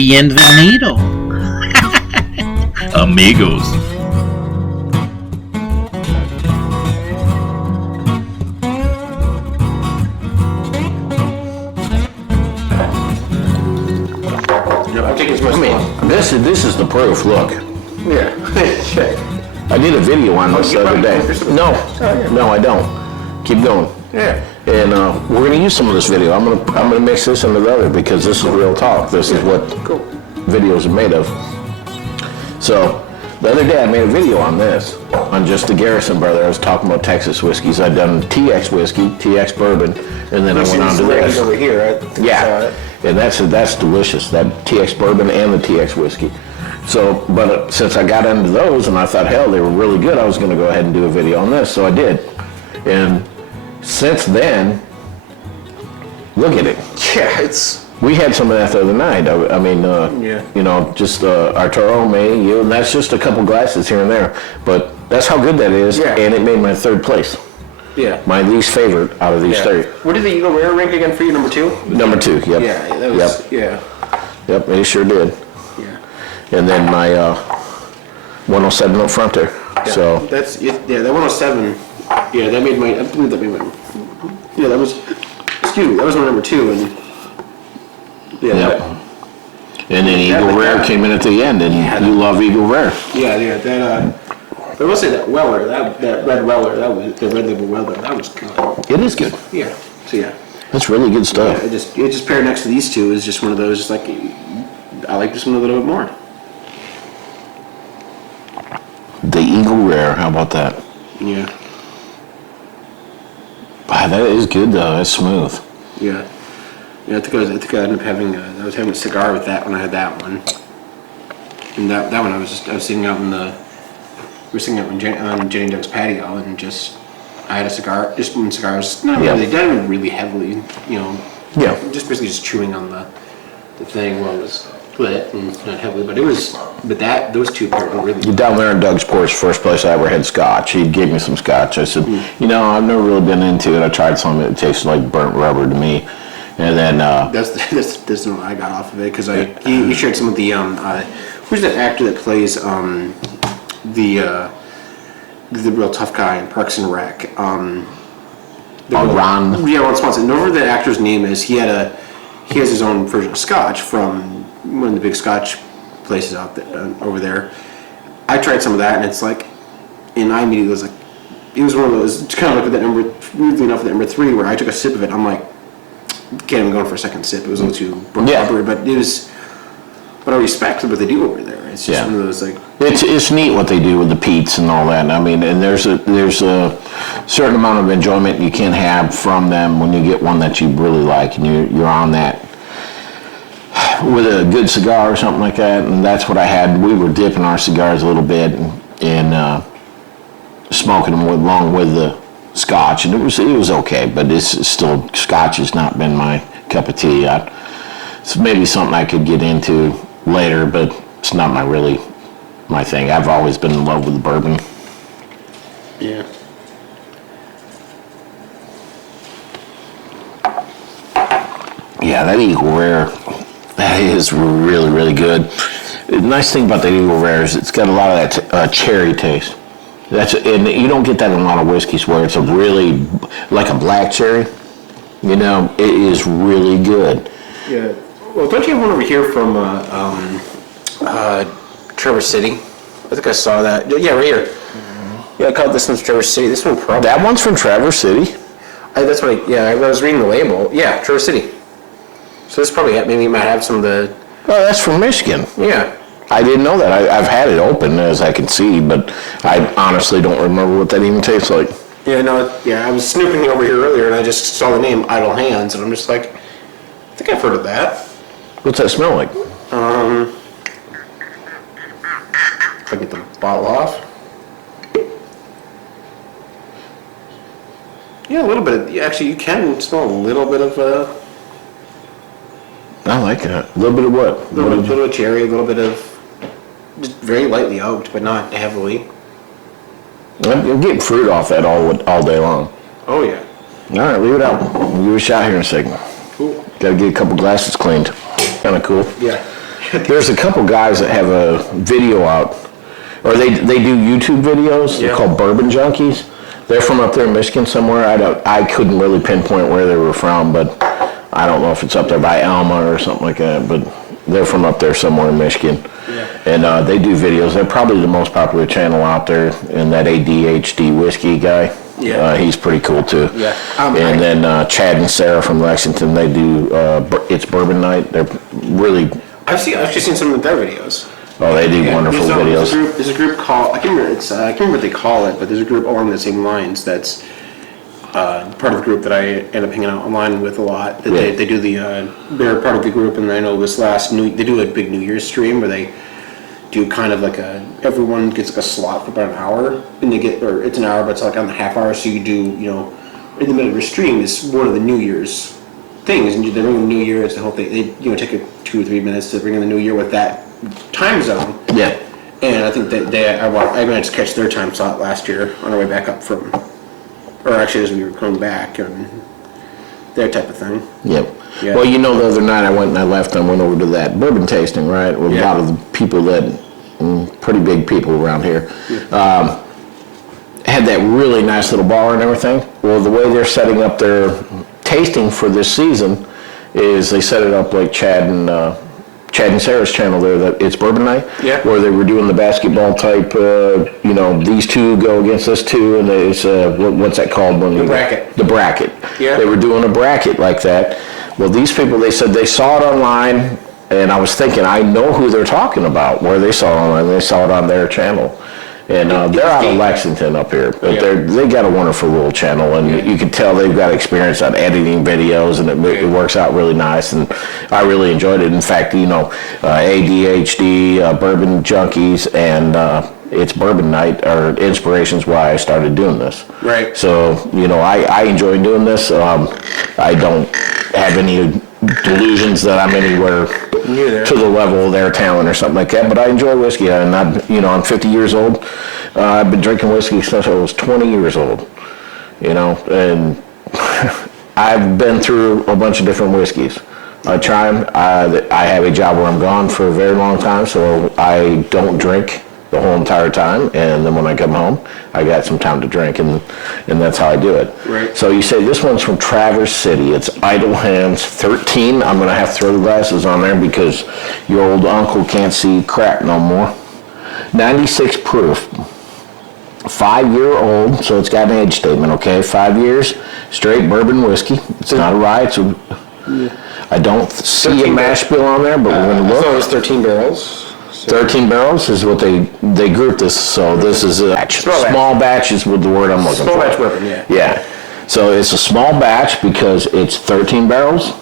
Bienvenido. Amigos. I'm taking as much This is the proof. Look, Yeah. Check. I did a video on this the other day. No, I don't. Keep going. Yeah. And we're gonna use some of this video. I'm gonna mix this into the other because this is real talk. This is what videos are made of. So the other day I made a video on this, on just the Garrison brother. I was talking about Texas whiskeys. I'd done TX whiskey, TX bourbon, and then I went on to this. Over here. I think I saw it. And that's delicious. That TX bourbon and the TX whiskey. So, but since I got into those and I thought, hell, they were really good, I was going to go ahead and do a video on this. So I did. And since then, look at it. Yeah, it's... We had some of that the other night. I mean, Yeah. you know, just Arturo, me, you, and that's just a couple glasses here and there. But that's how good that is, Yeah. and it made my third place. Yeah. My least favorite out of these three. What did the Eagle Rare rank again for you, number 2? Number 2, yep. Yeah, that was... Yep, Yeah. yep, it sure did. Yeah. And then my 107 up front there. Yeah. So That's... Yeah, that 107... Yeah, that made my... I believe that made my... Yeah, that was... Excuse me, that was my number 2, and... Yeah. yep. And then Eagle Rare came in at the end, and you love Eagle Rare. Yeah, that, I will say that Weller, that Red Weller, that was, the Red Label Weller, that was good. It is good. Yeah, so yeah. That's really good stuff. Yeah, it just paired next to these two is just one of those, just like, I like this one a little bit more. The Eagle Rare, how about that? Yeah, Wow, that is good though. That's smooth. yeah. Yeah, I think I ended up having, I was having a cigar with that when I had that one. And that one I was sitting out in the, we were sitting out on Jenny and Doug's patio and just, I had a cigar, just one cigar, was not Yeah. really, not even really heavily, you know. Yeah. Just basically just chewing on the thing while it was lit and not heavily, but it was, but those two paired really. Down there in Doug's porch, first place I ever had scotch. He gave me some scotch. I said, you know, I've never really been into it. I tried some. It tasted like burnt rubber to me. And then That's the one I got off of it because he shared some of the who's that actor that plays the real tough guy in Parks and Rec. Ron. Yeah, Ron Swanson. Whatever the actor's name is, he has his own version of scotch from one of the big scotch places out there over there. I tried some of that, and it's like, and I immediately was like, it was one of those kind of like with that number, weirdly enough, that number 3 where I took a sip of it. I'm like, can't even go for a second sip. It was a little too rubbery, but it was. But I respect what they do over there. It's just one of those like. It's neat what they do with the peats and all that. I mean, and there's a certain amount of enjoyment you can have from them when you get one that you really like, and you're on that with a good cigar or something like that. And that's what I had. We were dipping our cigars a little bit and smoking them along with the scotch, and it was okay, but it's still, scotch has not been my cup of tea. It's maybe something I could get into later, but it's not my thing. I've always been in love with the bourbon. Yeah. Yeah, that Eagle Rare, that is really, really good. The nice thing about the Eagle Rare is it's got a lot of that cherry taste. And you don't get that in a lot of whiskeys where it's a really, like a black cherry. You know, it is really good. Yeah. Well, don't you have one over here from Traverse City? I think I saw that. Yeah, right here. Yeah, I called this one's Traverse City. This one probably. That one's from Traverse City? That's what I was reading the label. Yeah, Traverse City. So this probably, maybe you might have some of the. Oh, that's from Michigan. Yeah. I didn't know that. I've had it open, as I can see, but I honestly don't remember what that even tastes like. Yeah, no, I was snooping over here earlier and I just saw the name Idle Hands and I'm just like, I think I've heard of that. What's that smell like? If I get the bottle off. Yeah, a little bit. Actually, you can smell a little bit of. I like that. A little bit of what? A little bit of cherry, a little bit of. Just very lightly oaked, but not heavily. I'm getting fruit off that all day long. Oh yeah. All right, leave it out. We'll give it a shot here in a second. Cool. Got to get a couple glasses cleaned. Kind of cool. Yeah. There's a couple guys that have a video out, or they do YouTube videos. They're called Bourbon Junkies. They're from up there in Michigan somewhere. I couldn't really pinpoint where they were from, but I don't know if it's up there by Alma or something like that. But they're from up there somewhere in Michigan, and they do videos. They're probably the most popular channel out there. And that ADHD whiskey guy. Yeah, he's pretty cool too. Yeah, and then Chad and Sarah from Lexington, they do it's Bourbon Night. They're really. I've actually seen some of their videos. Oh, they do wonderful videos. There's a group called I can't remember what they call it, but there's a group along the same lines that's part of the group that I end up hanging out online with a lot. That they do they're part of the group, and I know this they do a big New Year's stream where they do kind of like everyone gets like a slot for about an hour, and it's an hour, but it's like on the half hour, so you do, in the middle of your stream is one of the New Year's things, and they bring in the New Year, it's the whole thing, they, take 2 or 3 minutes to bring in the New Year with that time zone. Yeah. And I think that I managed to catch their time slot last year on our way back up or actually as we were coming back, and their type of thing. Yep. Yeah. Well, the other night I went over to that bourbon tasting, right, with a lot of the people pretty big people around here, had that really nice little bar and everything. Well, the way they're setting up their tasting for this season is they set it up like Chad and Sarah's channel there, that it's Bourbon Night, where they were doing the basketball type, these two go against this two, and it's, what's that called? The bracket. The bracket. Yeah. They were doing a bracket like that. Well, these people, they said they saw it online, and I was thinking, I know who they're talking about, where they saw it online. They saw it on their channel. And they're out of Lexington up here, but they got a wonderful little channel, and you can tell they've got experience on editing videos, and it works out really nice, and I really enjoyed it. In fact, ADHD, Bourbon Junkies, and it's Bourbon Night are inspirations why I started doing this. Right. So, I enjoy doing this. I don't have any delusions that I'm anywhere to the level of their talent or something like that, but I enjoy whiskey, and I'm 50 years old. I've been drinking whiskey since I was 20 years old, and I've been through a bunch of different whiskeys. I try them. I have a job where I'm gone for a very long time, so I don't drink the whole entire time, and then when I come home, I got some time to drink, and that's how I do it. Right. So you say this one's from Traverse City. It's Idle Hands 13. I'm going to have to throw the glasses on there because your old uncle can't see crap no more. 96 proof. 5-year-old, so it's got an age statement, okay? 5 years, straight bourbon whiskey. It's not a rye. I don't see a mash bill on there, but we're going to look. I thought it was 13 barrels. 13 barrels is what they group this, so this is a small batch is what the word I'm looking for. Small batch bourbon, yeah. Yeah. So it's a small batch because it's 13 barrels,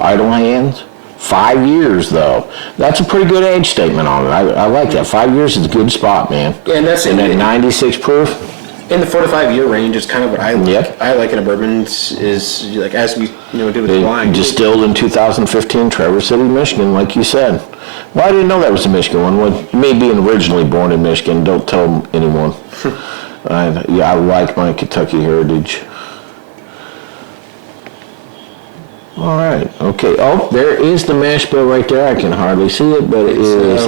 Idle Hands, 5 years though. That's a pretty good age statement on it. I like that. 5 years is a good spot, man. Yeah, and that's at 96 proof. In the 4 to 5 year range is kind of what I like. Yep. I like in a bourbon is like as we did with the wine. Distilled in 2015, Traverse City, Michigan, like you said. Well, I didn't know that was a Michigan one. Well, me being originally born in Michigan, don't tell anyone. I like my Kentucky heritage. All right. Okay. Oh, there is the mash bill right there. I can hardly see it, but it is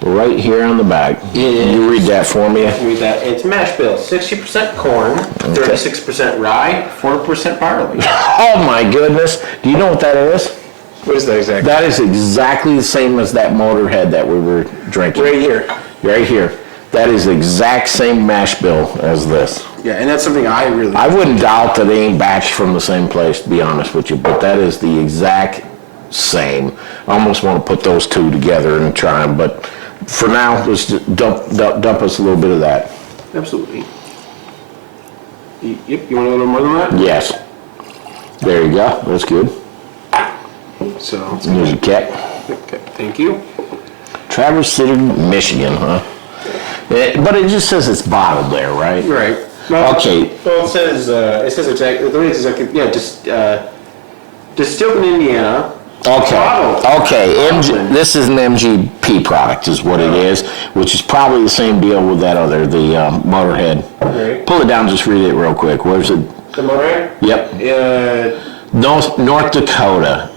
right here on the back. You read that for me. Read that. It's mash bill. 60% corn, 36% rye, 4% barley. Oh my goodness! Do you know what that is? What is that exactly? That is exactly the same as that Motorhead that we were drinking. Right here. Right here. That is the exact same mash bill as this. Yeah, and that's something I wouldn't doubt that they ain't batched from the same place, to be honest with you, but that is the exact same. I almost want to put those two together and try them, but for now, let's just dump us a little bit of that. Absolutely. Yep, you want a little more than that? Yes. There you go. That's good. So here's your cap. Okay, thank you. Traverse City, Michigan, huh? But it just says it's bottled there, right? Right. Well, okay. Well, it says exactly. The way it's exactly. Yeah, just distilled in Indiana. Okay. Bottled. Okay. This is an MGP product, is what it is, which is probably the same deal with that other, the Motorhead. Okay. Pull it down. Just read it real quick. Where's it? The Motorhead. Yep. North Dakota.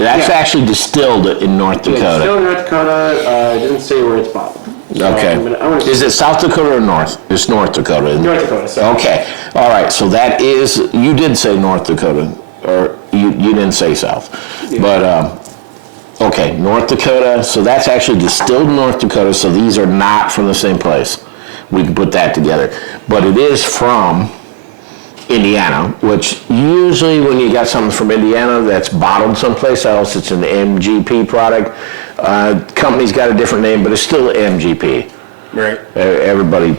That's Yeah. actually distilled in North Yeah, Dakota. still in North Dakota. It didn't say where it's bottled. So Okay. I'm gonna Is it South Dakota or North? It's North Dakota. North Dakota. So. Okay. All right. So that is, you did say North Dakota, or you didn't say South. Yeah. But, okay, North Dakota. So that's actually distilled in North Dakota. So these are not from the same place. We can put that together. But it is from Indiana, which usually when you got something from Indiana that's bottled someplace else, it's an MGP product. Company's got a different name, but it's still MGP. Right. Everybody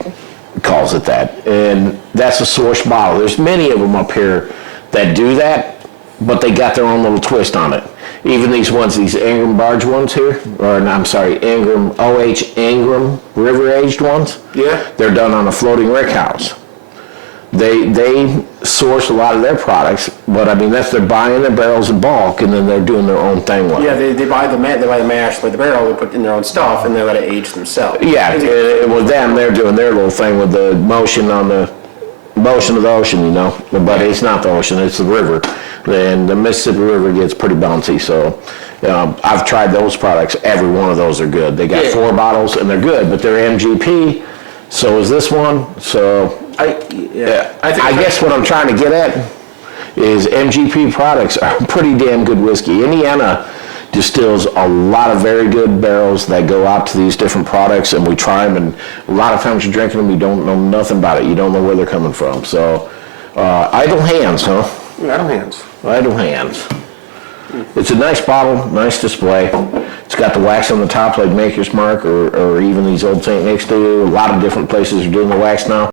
calls it that. And that's a source bottle. There's many of them up here that do that, but they got their own little twist on it. Even these ones, these Ingram barge ones here, or no, I'm sorry, Ingram, Ingram river aged ones. Yeah. They're done on a floating rick house. They source a lot of their products, but I mean they're buying their barrels in bulk and then they're doing their own thing with Yeah, it. they buy the mash, the barrel, they put in their own stuff, and they let it age themselves. Yeah, and with them they're doing their little thing with the motion of the ocean, you know. But it's not the ocean; it's the river, and the Mississippi River gets pretty bouncy. So I've tried those products; every one of those are good. They got 4 bottles and they're good, but they're MGP. So is this one. So I guess what I'm trying to get at is MGP products are pretty damn good whiskey. Indiana distills a lot of very good barrels that go out to these different products, and we try them, and a lot of times you're drinking them, you don't know nothing about it. You don't know where they're coming from. So idle hands, huh? Idle hands. Idle hands. It's a nice bottle, nice display. It's got the wax on the top like Maker's Mark or even these old St. Nick's do. A lot of different places are doing the wax now.